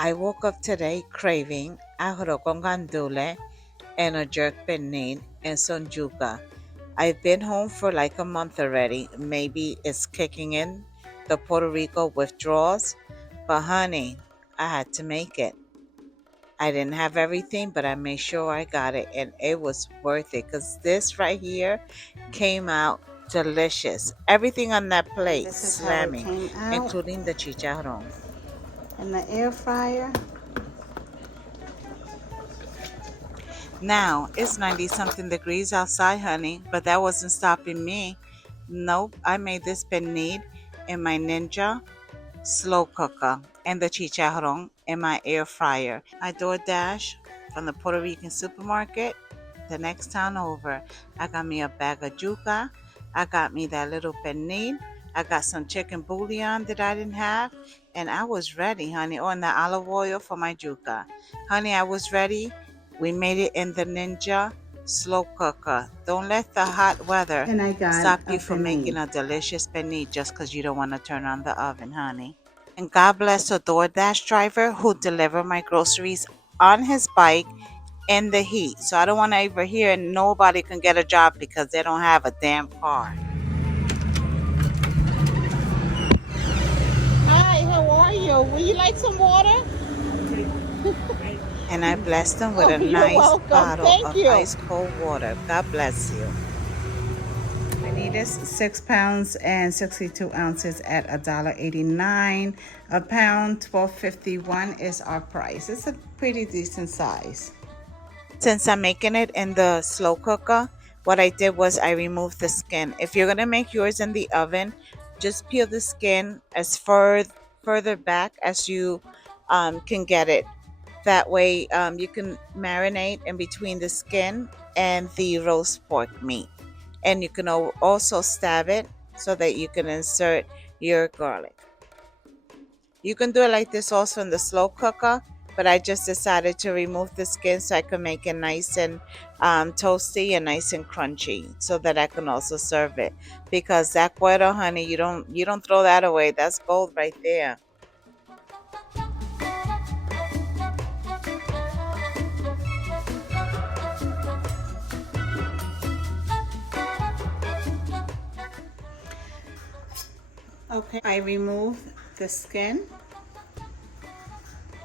I woke up today craving arroz con gandules and a jerk pernil and some yuca. I've been home for like a month already. Maybe it's kicking in the Puerto Rico withdrawals. But honey, I had to make it. I didn't have everything, but I made sure I got it, and it was worth it because this right here came out delicious. Everything on that And plate this is how it slamming, came out including the chicharron. in the air fryer. Now it's 90 something degrees outside, honey, but that wasn't stopping me. Nope, I made this pernil in my Ninja slow cooker and the chicharron in my air fryer. I DoorDash from the Puerto Rican supermarket the next town over. I got me a bag of yuca. I got me that little pernil. I got some chicken bouillon that I didn't have. And I was ready, honey. Oh, and the olive oil for my yuca. Honey, I was ready. We made it in the Ninja slow cooker. Don't let the hot weather And I got stop a you from penne. making a delicious pernil just because you don't want to turn on the oven, honey. And God bless the DoorDash driver who delivered my groceries on his bike in the heat. So I don't want to ever hear nobody can get a job because they don't have a damn car. Hi, how are you? Would you like some water? And I blessed them with Oh, a you're nice welcome. bottle Thank of you. ice cold water. God bless you. I need this 6 pounds and 62 ounces at $1.89 a pound. $12.51 is our price. It's a pretty decent size. Since I'm making it in the slow cooker, what I did was I removed the skin. If you're gonna make yours in the oven, just peel the skin as further back as you can get it. That way, you can marinate in between the skin and the roast pork meat, and you can also stab it so that you can insert your garlic. You can do it like this also in the slow cooker, but I just decided to remove the skin so I can make it nice and toasty and nice and crunchy, so that I can also serve it. Because that cuero, honey, you don't throw that away. That's gold right there. Okay, I remove the skin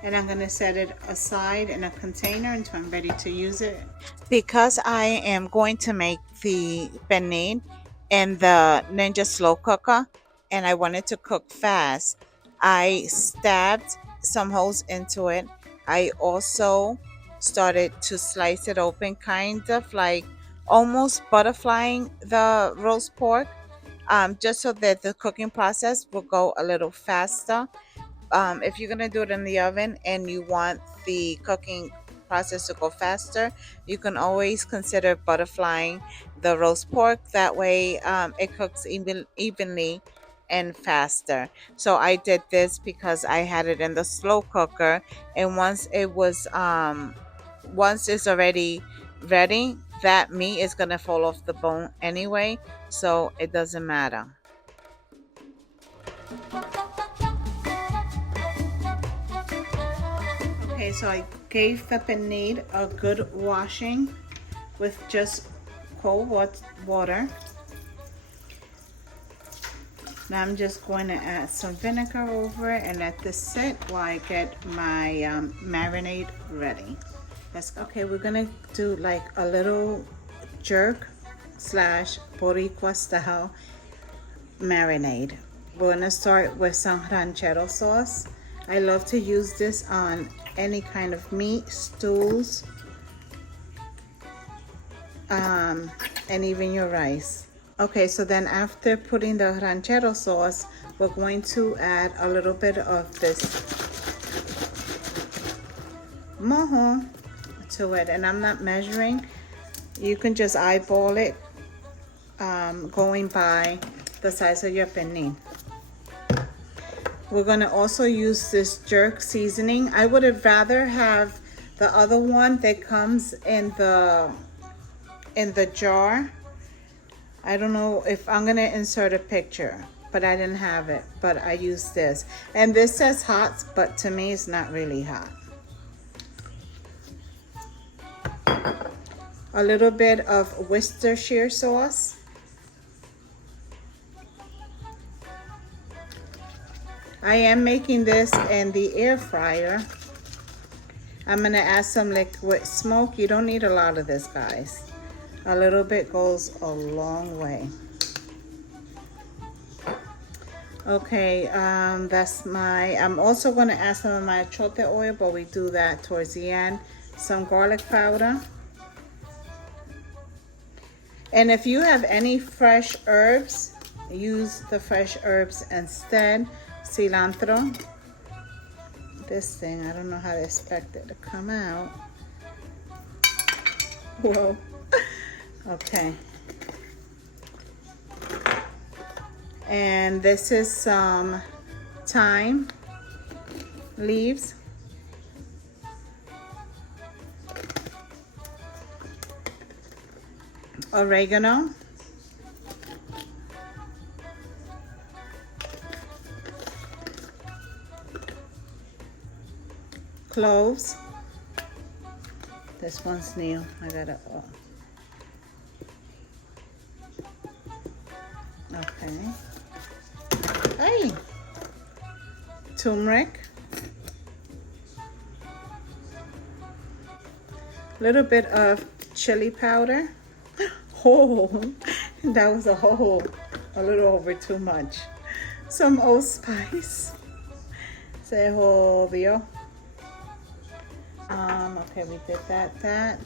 and I'm gonna set it aside in a container until I'm ready to use it. Because I am going to make the penne in the Ninja slow cooker and I wanted to cook fast, I stabbed some holes into it. I also started to slice it open, kind of like almost butterflying the roast pork, just so that the cooking process will go a little faster. If you're gonna do it in the oven and you want the cooking process to go faster, you can always consider butterflying the roast pork. That way, it cooks evenly and faster. So I did this because I had it in the slow cooker, and once it's already ready, that meat is gonna fall off the bone anyway, so it doesn't matter. Okay, so I gave the penne a good washing with just cold water. Now I'm just going to add some vinegar over it and let this sit while I get my marinade ready. Okay, we're gonna do like a little jerk slash Boricua style marinade. We're gonna start with some ranchero sauce. I love to use this on any kind of meat, stews, and even your rice. Okay, so then after putting the ranchero sauce, we're going to add a little bit of this mojo to it. And I'm not measuring. You can just eyeball it, going by the size of your penne. We're gonna also use this jerk seasoning. I would have rather have the other one that comes in the jar. I don't know if I'm gonna insert a picture. but I didn't have it, but I used this. And this says hot, but to me it's not really hot. A little bit of Worcestershire sauce. I am making this in the air fryer. I'm gonna add some liquid smoke. You don't need a lot of this, guys. A little bit goes a long way. Okay, that's I'm also gonna add some of my chote oil, but we do that towards the end. Some garlic powder. And if you have any fresh herbs, use the fresh herbs instead. Cilantro. This thing, I don't know how to expect it to come out. Whoa. Okay. And this is some thyme leaves. Oregano. Cloves. This one's new. I gotta. Oh. Okay. Hey. Turmeric. Little bit of chili powder. Oh, that was a little over too much. Some allspice. Se jodió. Okay, we did that.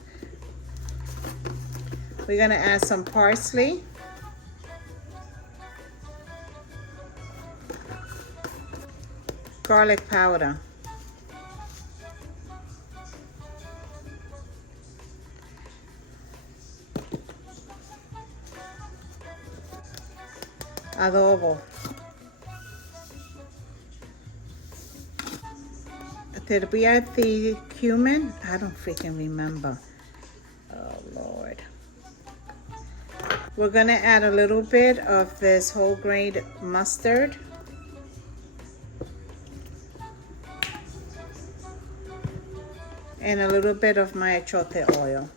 We're gonna add some parsley. Garlic powder. Adobo. Did we add the cumin? I don't freaking remember. Oh, Lord. We're gonna add a little bit of this whole grain mustard. And a little bit of my achote oil.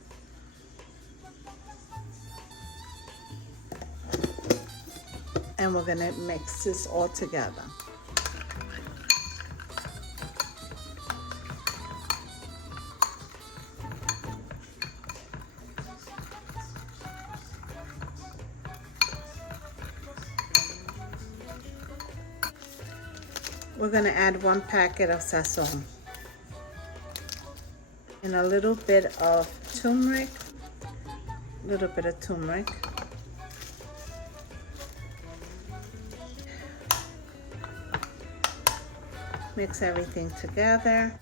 And we're gonna mix this all together. We're gonna add 1 packet of sazon. And a little bit of turmeric. A little bit of turmeric. Mix everything together.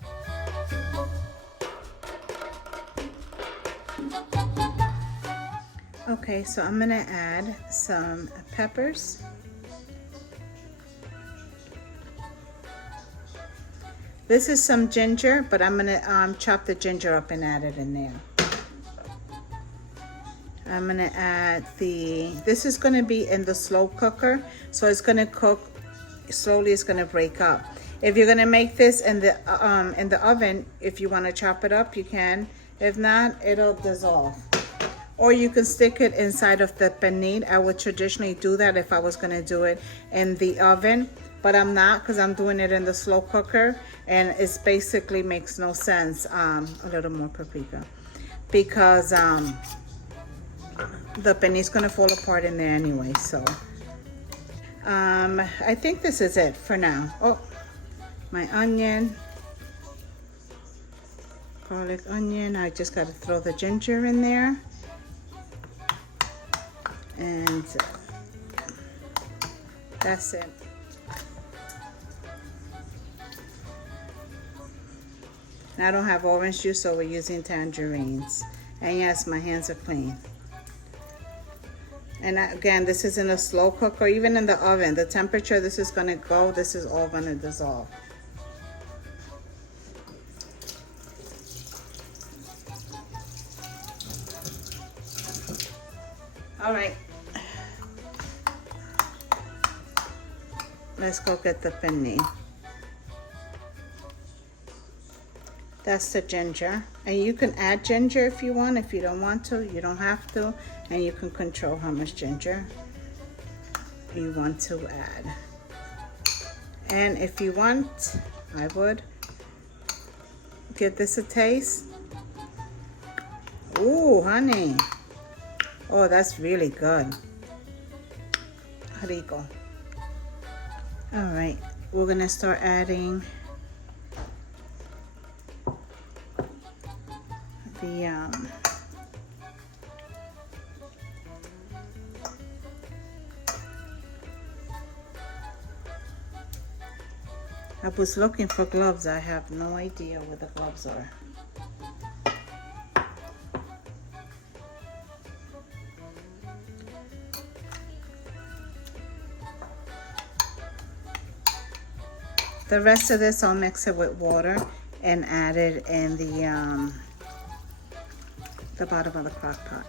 Okay, so I'm gonna add some peppers. This is some ginger, but I'm gonna chop the ginger up and add it in there. I'm gonna add this is gonna be in the slow cooker, so it's gonna cook slowly, it's gonna break up. If you're gonna make this in the oven, if you wanna chop it up, you can. If not, it'll dissolve. Or you can stick it inside of the pernil. I would traditionally do that if I was gonna do it in the oven, but I'm not because I'm doing it in the slow cooker, and it basically makes no sense. A little more paprika, because the pernil's gonna fall apart in there anyway. So I think this is it for now. Oh, my onion, garlic onion. I just gotta throw the ginger in there. And that's it. I don't have orange juice, so we're using tangerines. And yes, my hands are clean. And again, this is in a slow cook or even in the oven. The temperature this is gonna go, this is all gonna dissolve. All right. Let's go get the pernil. That's the ginger. And you can add ginger if you want. If you don't want to, you don't have to. And you can control how much ginger you want to add. And if you want, I would give this a taste. Ooh, honey. Oh, that's really good. Rico. All right, we're gonna start adding the I was looking for gloves. I have no idea where the gloves are. The rest of this I'll mix it with water and add it in the bottom of the crock pot.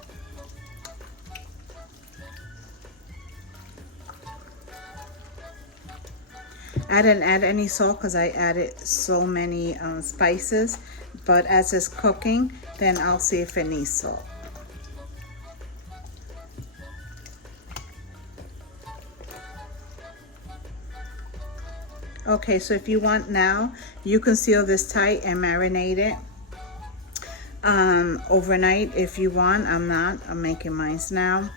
I didn't add any salt because I added so many spices, but as it's cooking, then I'll see if it needs salt. Okay, so if you want now, you can seal this tight and marinate it overnight if you want. I'm not. I'm making mine now.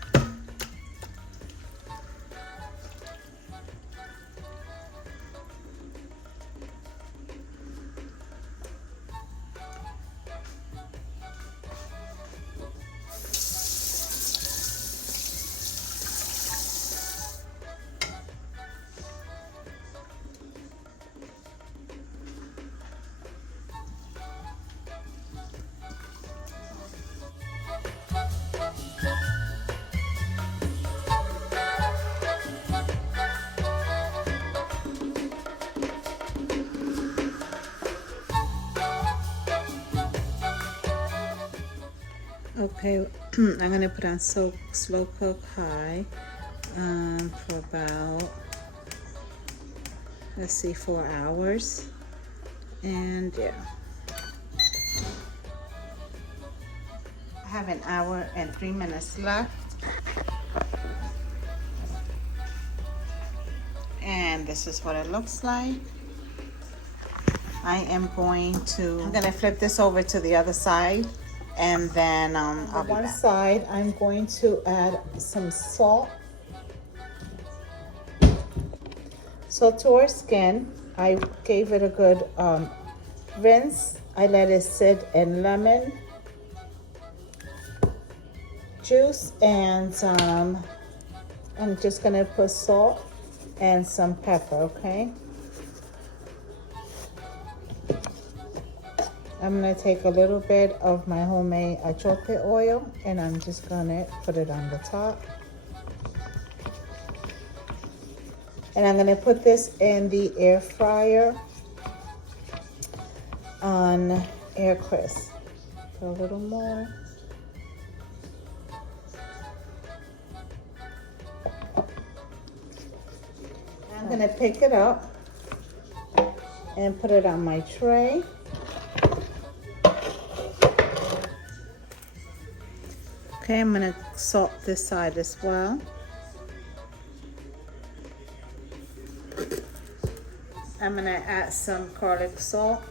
Okay, I'm gonna put on slow cook high for about, let's see, 4 hours. And yeah, I have an hour and 3 minutes left. And this is what it looks like. I'm gonna flip this over to the other side, and then I'll be back. On one side, I'm going to add some salt. So to our skin, I gave it a good rinse. I let it sit in lemon juice, and I'm just gonna put salt and some pepper, okay? I'm gonna take a little bit of my homemade achote oil, and I'm just gonna put it on the top. And I'm gonna put this in the air fryer on air crisp. Put a little more. I'm gonna pick it up and put it on my tray. Okay, I'm gonna salt this side as well. I'm gonna add some garlic salt.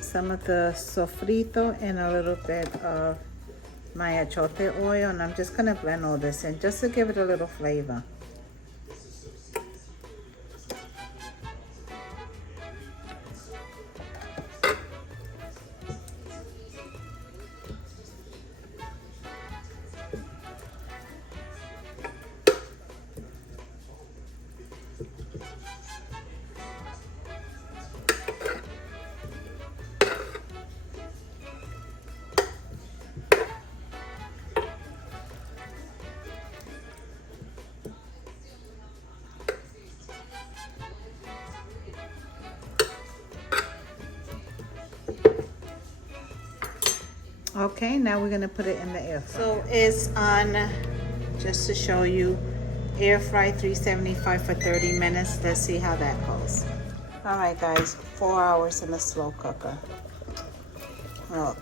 Some of the sofrito and a little bit of my achote oil, and I'm just gonna blend all this in just to give it a little flavor. Okay, now we're gonna put it in the air fryer. So it's on, just to show you, air fry 375 for 30 minutes. Let's see how that goes. All right, guys, 4 hours in the slow cooker. Look.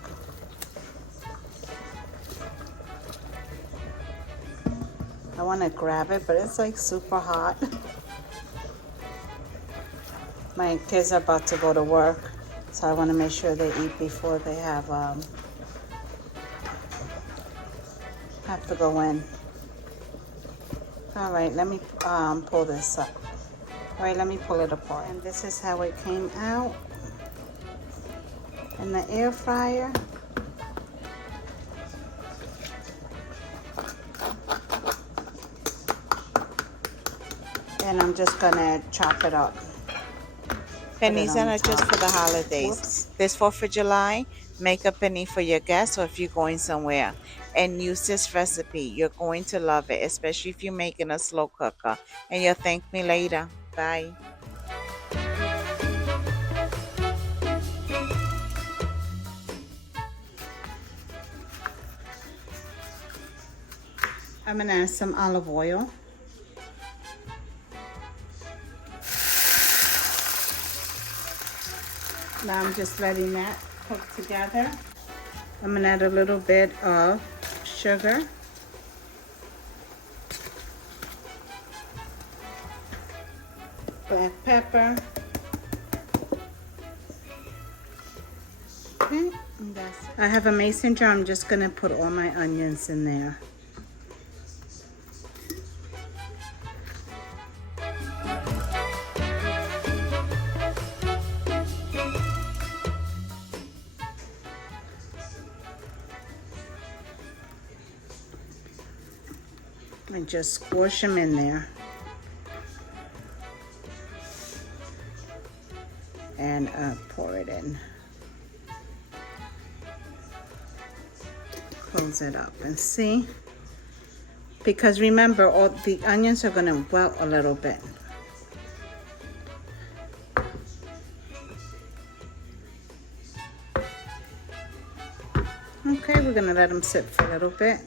I want to grab it, but it's like super hot. My kids are about to go to work, so I want to make sure they eat before they have to go in. All right, let me pull this up. All right, let me pull it apart. And this is how it came out in the air fryer. And I'm just gonna chop it up. Pennies are not just for the holidays. Whoops. This 4th of July, make a penny for your guests or if you're going somewhere. And use this recipe. You're going to love it, especially if you're making a slow cooker. And you'll thank me later. Bye. I'm gonna add some olive oil. Now I'm just letting that cook together. I'm gonna add a little bit of sugar. Black pepper. Okay, and that's it. I have a mason jar. I'm just gonna put all my onions in there. And just squish them in there. And pour it in. Close it up and see. Because remember, all the onions are going to wilt a little bit. Okay, we're going to let them sit for a little bit.